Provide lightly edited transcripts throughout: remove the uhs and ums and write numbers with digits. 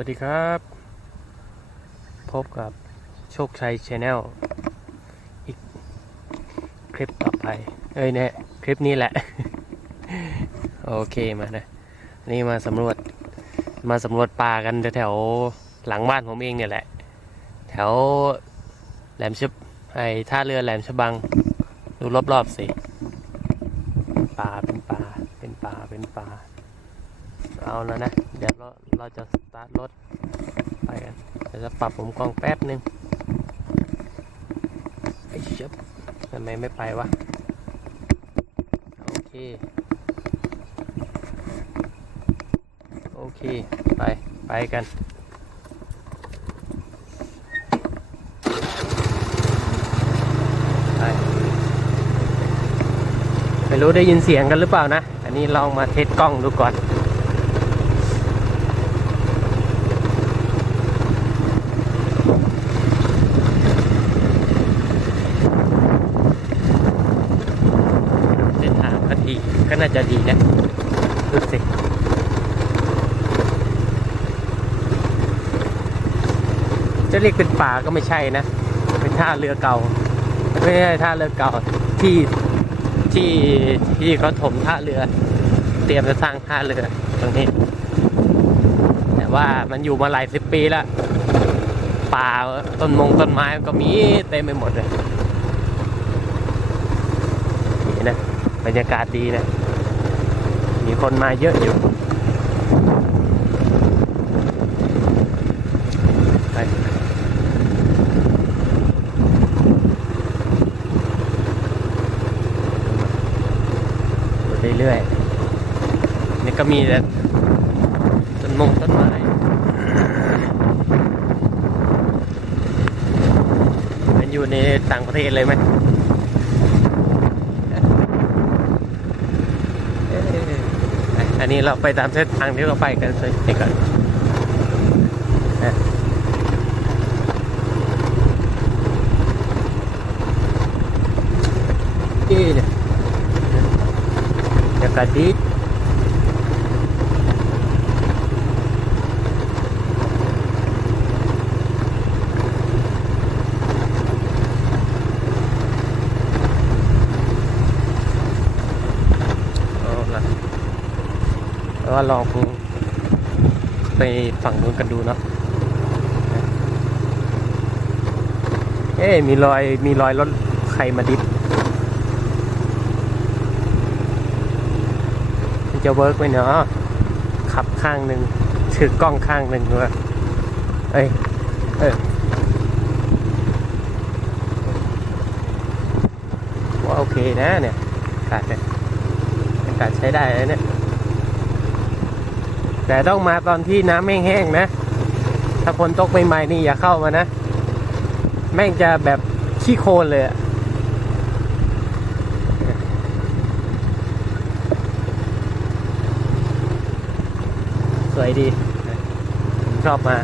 วัสดีครับพบกับโชคชัยชาแนลอีกคลิปต่อไปเนี่ยคลิปนี้แหละ โอเคมานะนี่มาสำรวจป่ากันแถวหลังบ้านผมเองเนี่ยแหละแถวแหลมฉบังท่าเรือแหลมฉบังดูรอบๆสิเป็นป่าเอาแล้วนะเดี๋ยวเราจะสตาร์ทรถไปกันเดี๋ยวจะปรับมุมกล้องแป๊บนึงไอ้เชี่ยทำไมไม่ไปวะโอเคไปกันไปไม่รู้ได้ยินเสียงกันหรือเปล่านะอันนี้ลองมาเทสกล้องดูก่อนก็น่าจะดีนะดูสิจะเรียกเป็นป่าก็ไม่ใช่นะเป็นท่าเรือเก่าไม่ใช่ท่าเรือเก่าที่เขาถมท่าเรือเตรียมจะสร้างท่าเรือตรงนี้แต่ว่ามันอยู่มาหลายสิบปีแล้วป่าต้นไม้ก็มีเต็มไปหมดเลยนี่นะบรรยากาศดีนะมีคนมาเยอะอยู่ไปเรื่อยๆนี่ก็มีแต่ต้นไม้มันอยู่ในต่างประเทศเลยไหมอันนี้เราไปตามเส้นทางที่เราไปกันไปก่อนนี่เนี่ยอากาศดีแล้วก็ลองไปฝั่งนู้นกันดูเนาะมีรอยรถใครมาดิฟมันจะเวิร์กไหมเนาะขับข้างหนึ่งถือกล้องข้างหนึ่งด้วยว่าโอเคนะเนี่ยอากาศใช้ได้เลยเนี่ยแต่ต้องมาตอนที่น้ำแห้งๆนะถ้าฝนตกใหม่ๆนี่อย่าเข้ามานะแม่งจะแบบขี้โคลนเลยอะสวยดีชอบมา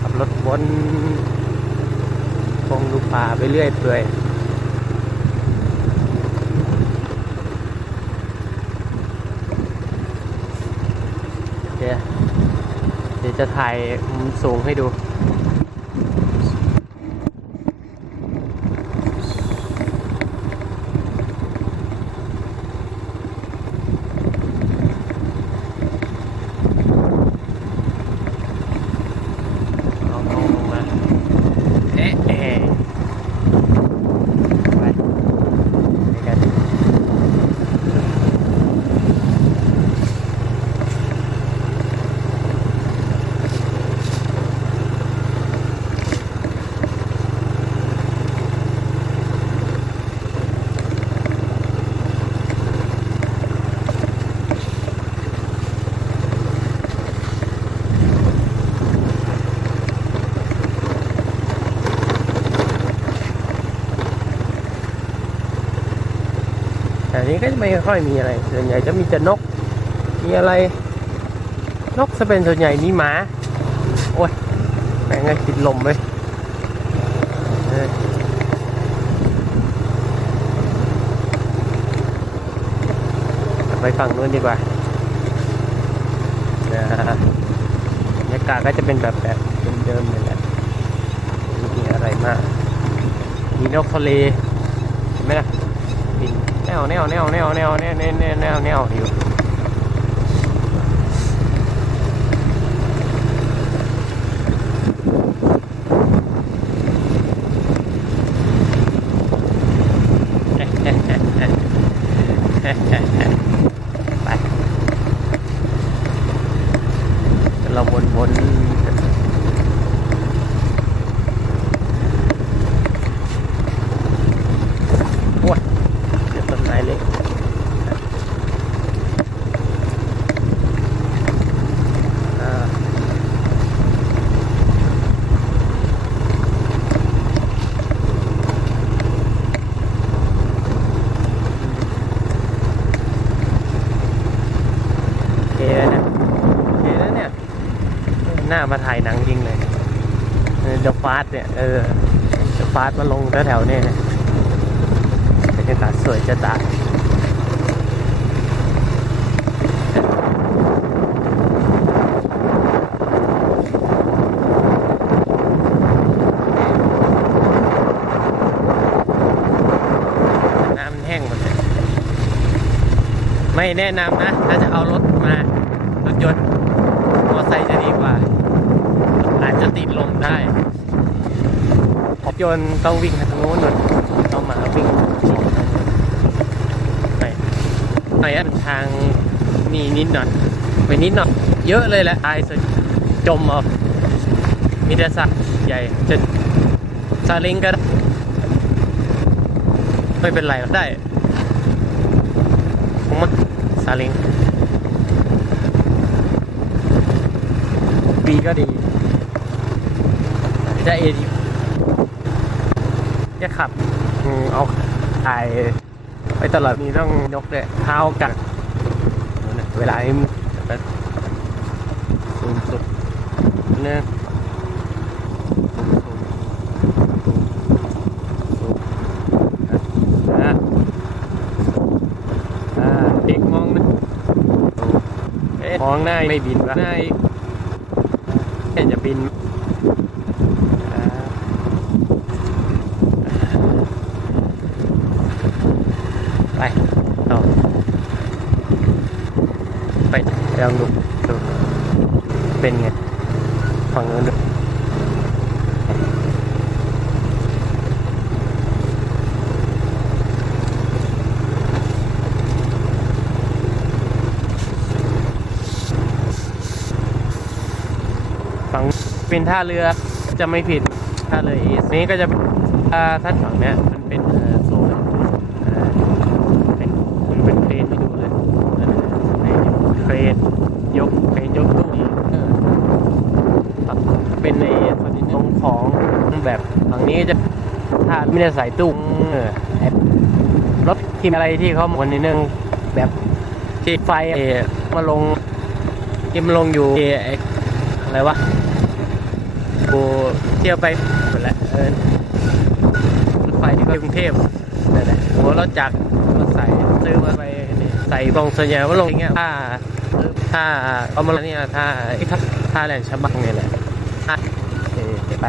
ขับรถวนคงดูป่าไปเรื่อยเปื่อยเดี๋ยวจะถ่ายมุมสูงให้ดูแต่นี้ก็ไม่ค่อยมีอะไรส่วนใหญ่จะมีแต่นกมีอะไรนกจะเป็นส่วนใหญ่มีหมาโอ้ยแม่งไงติดลมเลยไปฝั่งนู้นดีกว่า ากาศก็จะเป็นแบบเดิมๆเลยแหละไม่มีอะไรมากมีนกทะเลเห็นไหมล่ะบินแนวอยู่ไปเราวนโอ้ยเดี๋ยวต้นไม้เล็กหน้ามาถ่ายหนังจริงเลยเดอะฟาสเนี่ยเดอะฟาสมาลงแถวๆเนี่ยบรรยากาศสวยจะตายน้ำแห้งหมดเลยไม่แนะนำนะถ้าจะเอารถมารถยนต์มอเตอร์ไซค์จะดีกว่าอาจจะติดลมได้รถยนต์ต้องวิ่งทางโน้นหน่อยต้องมาวิ่งไปเป็นทางนี่นิดหน่อยไปนิดหน่อยเยอะเลยแหละตายสุดจมเอามีแต่สักใหญ่จะซาเล้งก็ไม่เป็นไรได้ผมมาซาเล้งดีก็ดีจะจะขับเอาถ่ายไปตลอดนี้ต้องยกเลยเท้ากัดเวลาสูงสุดเนี่ยเด็กมองนะมองหน้าไม่บินวะหน้าจะบินไปต่อไปลองดูเป็นไงฝั่งนู้นฝั่งเป็นท่าเรือจะไม่ผิดท่าเรือเอสนี้ก็จะท่านฝั่งเนี้ยมันเป็นโซนเป็นเครนให้ดูเลยเครนยกตู้เป็นในส่วนที่ตรงของแบบฝั่งนี้จะถ้าไม่ได้ใส่ตุ้งรถที่อะไรที่เขาคนนิดนึงแบบที่ไฟมาลงที่มันลงอยู่อะไรวะกูเที่ยวไปหมดแล้วรถไฟที่กรุงเทพนั่นแหละหัวรถจักรรถใส่ซื้อมาไปใส่บองส่วนใหญ่ว่าลงอย่างเงี้ยถ้าเอามาเนี่ยถ้าแหลมฉบังเนี่ยแหละไป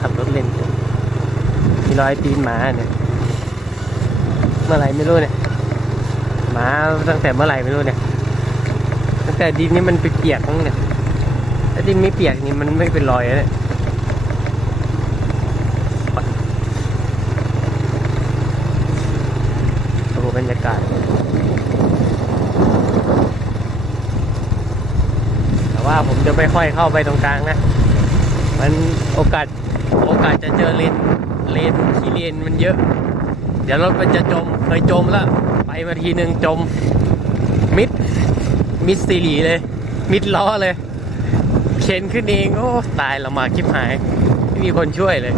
ขับรถเล่นมีรอยตีนหมาเนี่ยเมื่อไหร่ไม่รู้เนี่ยหมาตั้งแต่เมื่อไหร่ไม่รู้เนี่ยตั้งแต่ดินนี่มันเปียกทั้งเนี่ยถ้าดินไม่เปียกนี่มันไม่เป็นรอยเลยดูบรรยากาศแต่ว่าผมจะไม่ค่อยเข้าไปตรงกลางนะมันโอกาสจะเจอเลนที่เลนมันเยอะเดี๋ยวรถมันจะจมเคยจมแล้วไปมาทีนึงจมมิดซีรีเลยมิดล้อเลยเข็นขึ้นเองโอ้ตายละหมาดชิบหายไม่มีคนช่วยเลย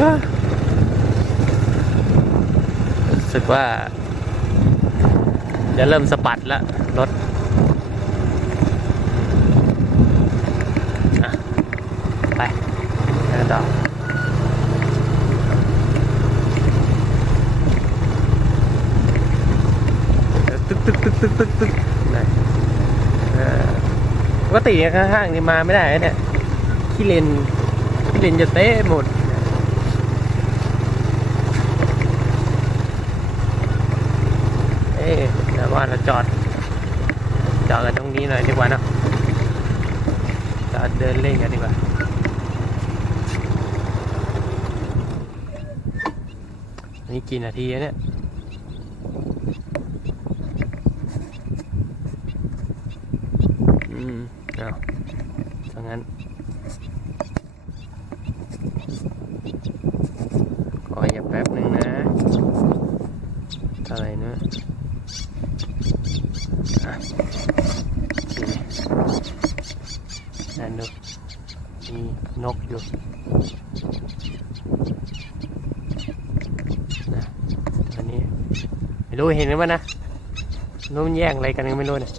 รู้สึกว่าจะเริ่มสะบัดแล้วรถไปต่อตึก ตึกตึกตึกนะปกติข้างๆนี่มาไม่ได้เนี่ยขี้เลนจะเตะหมดแต่ว่าเราจอดกันตรงนี้หน่อยดีกว่าเนาะจอดเดินเล่นกันดีกว่านี่กี่นาทีเนี่ยเอาถ้างั้นขออย่าแป๊บนึงนะอะไรนะนั่นดูมีนกอยู่นะอันนี้ไม่รู้เห็นไหมนะนู้นแย่งอะไรกันยังไม่รู้เนี่ย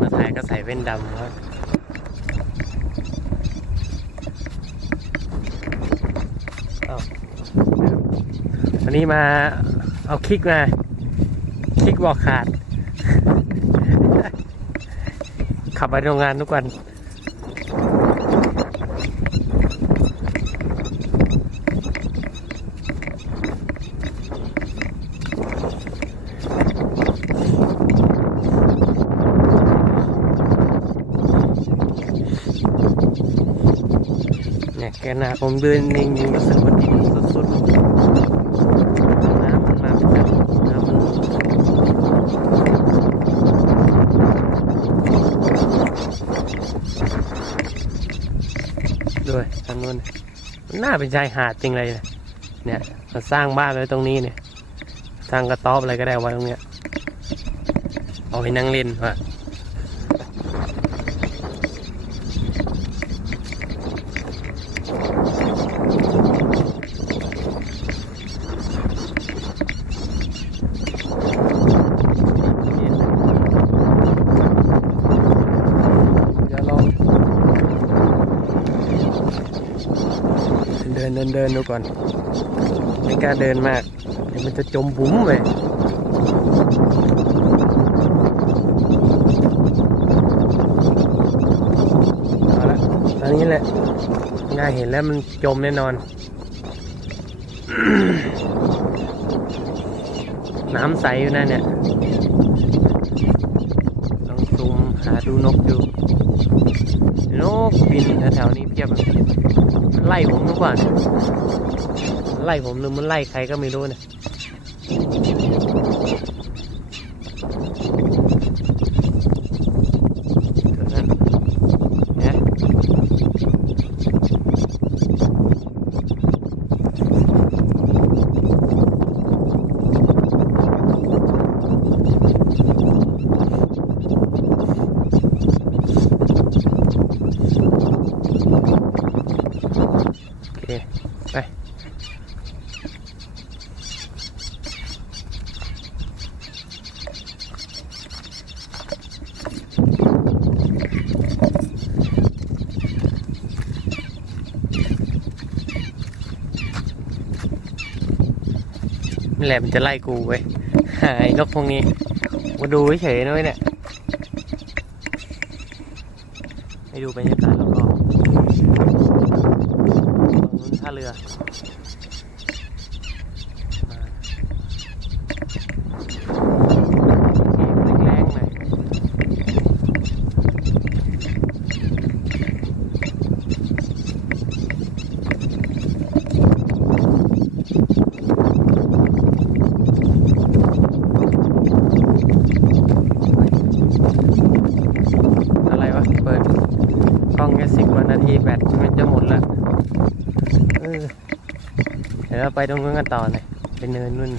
มาถ่ายก็ใส่แว่นดำครับวันนี้มาเอาคลิกบอกขาด ขับไปโรงงานทุกวันเนี่ยแกนาผมเดินนิ่งๆรู้สึกว่าดีสุดๆน้ำมันมาเป็นน้ำมันด้วยทางนู้นน่าเป็นชายหาดจริงเลยเนี่ยมาสร้างบ้านไว้ตรงนี้เนี่ยสร้างกระต๊อบอะไรก็ได้ไว้ตรงเนี้ยเอาไปนั่งเล่นว่ะเดินดูก่อนไม่กล้าเดินมากเดี๋ยวมันจะจมบุ๋มเลยเอาละตอนนี้แหละง่ายเห็นแล้วมันจมแน่นอน น้ำใสอยู่นั่นเนี่ยลองซูมหาดูนกดูนกบินแถวๆนี้เพียบมันไล่ผมทุกวันไล่ผมหรือมันไล่ใครก็ไม่รู้เนี่ยไปนี่แหละมันจะไล่กูไว้ไอ้นกพวกนี้มาดูเฉยๆนะเนี่ยให้ดูบรรยากาศแล้วก็ท่าเรือต้องแค่10 กว่านาทีแบตมันจะหมดแล้วเดี๋ยวเราไปตรงนู้นกันต่อเลยเป็นเนินนู่น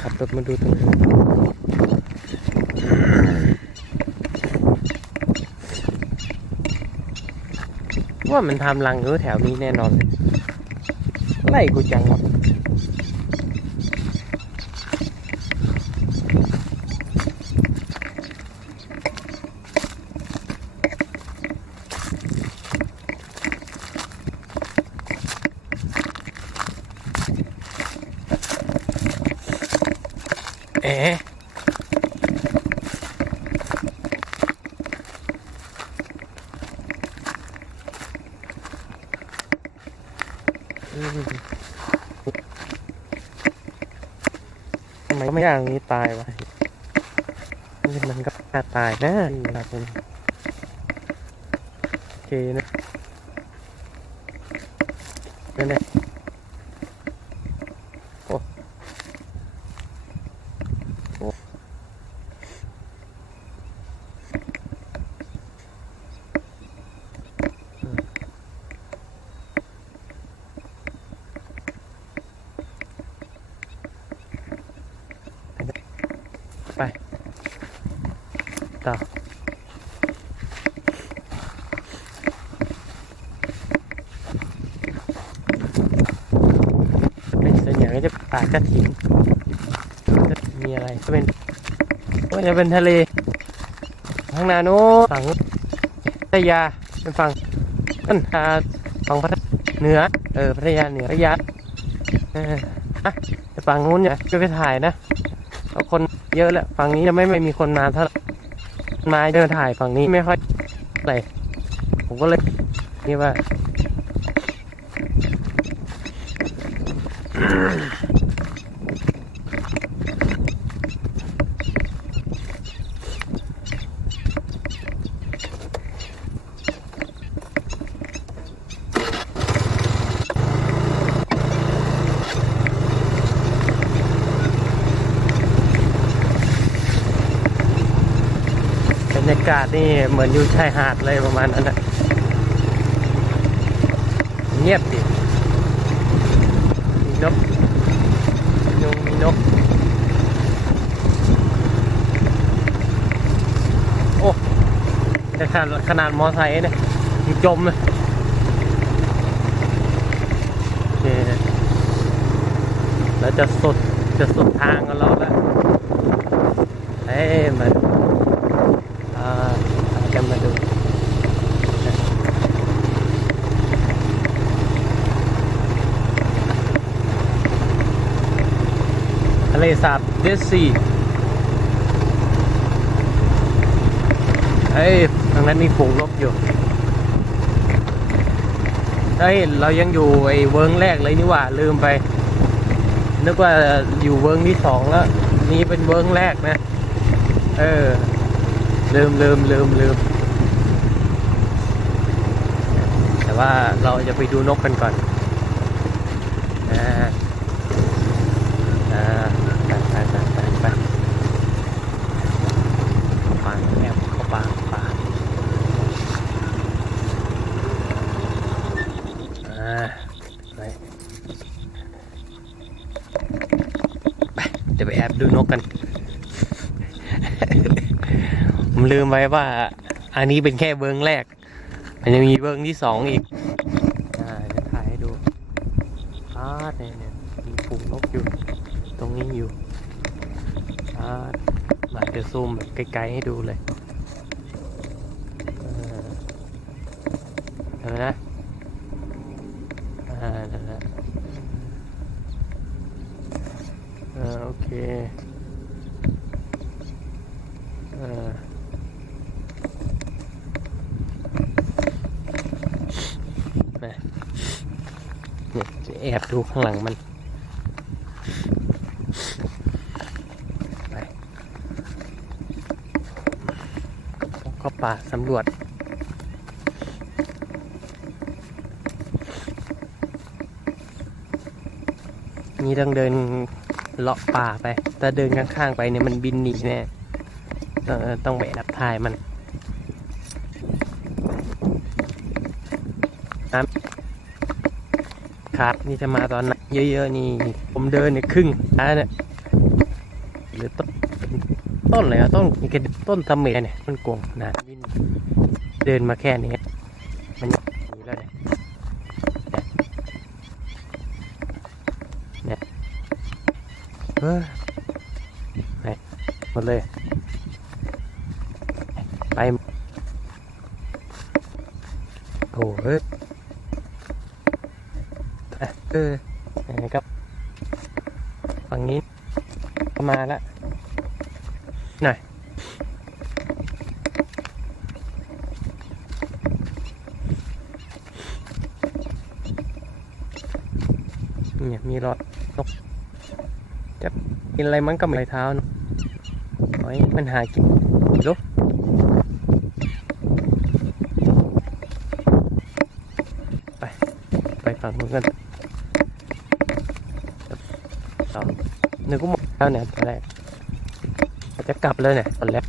ขับรถมาดูตรงนี้ว่ามันทำรังอยู่แถวนี้แน่นอนไล่กูจังวะเอ๊ะทำไมไม่อย่างนี้ตายวะมันก็น่าตายนะครับผมโอเคนะนั่นแหละโอ้โอ้ไปต่อเป็นส่วนใหญ่ก็จะป่ากระถิ่นจะมีอะไรก็จะเป็นทะเลข้างหน้าโน้นฝั่งพัทยาเป็นฝั่งนั่นฝั่งเหนือพัทยาเหนือพัทยาแต่ฝั่งนู้นเนี่ยก็ไปถ่ายนะเอาคนเยอะแล้วฝั่งนี้จะไม่มีคนมาเท่ามาเดินถ่ายฝั่งนี้ไม่ค่อยอะไรผมก็เลยนี่ว่าบรรยากาศนี่เหมือนอยู่ชายหาดเลยประมาณนั้นนะเงียบดิมีนกมีนกโอ้แต่ขนาดมอไซค์เนี่ยยังจมเลยโอเคแล้วจะสุดทางกันแล้วแล้วมันจะมาดูทะเลสาบเดซีทางนั้นมีฝูงนกอยู่เรายังอยู่ไอ้เวิร์งแรกเลยนี่หว่าลืมไปนึกว่าอยู่เวิร์งที่สองแล้วนี่เป็นเวิร์งแรกนะลืมแต่ว่าเราจะไปดูนกกันก่อนไปปางแอบเข้าปางเดี๋ยวไปแอบดูนกกันผมลืมไว้ว่าอันนี้เป็นแค่เบิ้งแรกมันจะมีเบิ้งที่สองอีกจะถ่ายให้ดูเนี่ยมีฝูงนกอยู่ตรงนี้อยู่มาเดี๋ยวซูมแบบไกลๆให้ดูเลยเห็นไหมนะนั่นแหละโอเคเนี่ยจะแอบดูข้างหลังมันไปก็ป่าสำรวจนี่ต้องเดินเลาะป่าไปแต่เดินข้างๆไปเนี่ยมันบินหนีแน่ต้องแบกถ่ายมันครับนี่จะมาตอนนั้นเยอะๆนี่ผมเดินเนี่ยครึ่งเนี่ย หรือต้นอะไรต้นนี่คือต้นตะเมเนี่ยต้นกวงนะวินเดินมาแค่นี้มันมีแล้วเนี่ยไปหมดเลยไปโอ้เฮ้ยครับฝั่งนี้มาแล้วหน่อยเนี่ยมีรอดนกจะกินอะไรมันก็ไม่เท้าเนาะโอ้ยมันหากินลูกไปฝั่งนู้นกันต่อนึกว่าหมดแล้วเนี่ยตอนแรกจะกลับเลยเนี่ยตอนแรก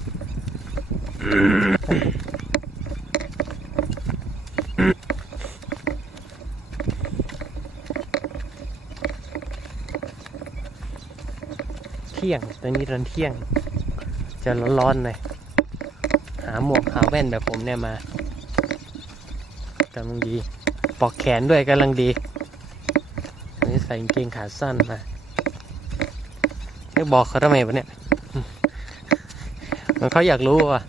เที่ยงตอนนี้ตอนเที่ยงจะร้อนๆหน่อยหาหมวกหาแว่นแบบผมเนี่ยมากำลังดีปอกแขนด้วยกำลังดีนี่ใส่กางเกงขาสั้นมาไม่บอกเขาทำไมวะเนี่ยมันเขาอยากรู้ว่ะ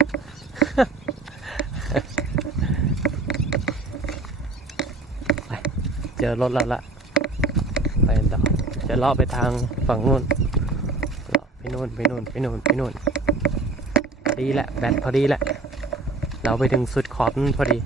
ไปเจอรถแล้วละไปต่อจะเลาะไปทางฝั่งนู้นเลาะไปนู่นพอดีแหละแบตพอดีแหละเราไปถึงสุดขอบนู้นพอดี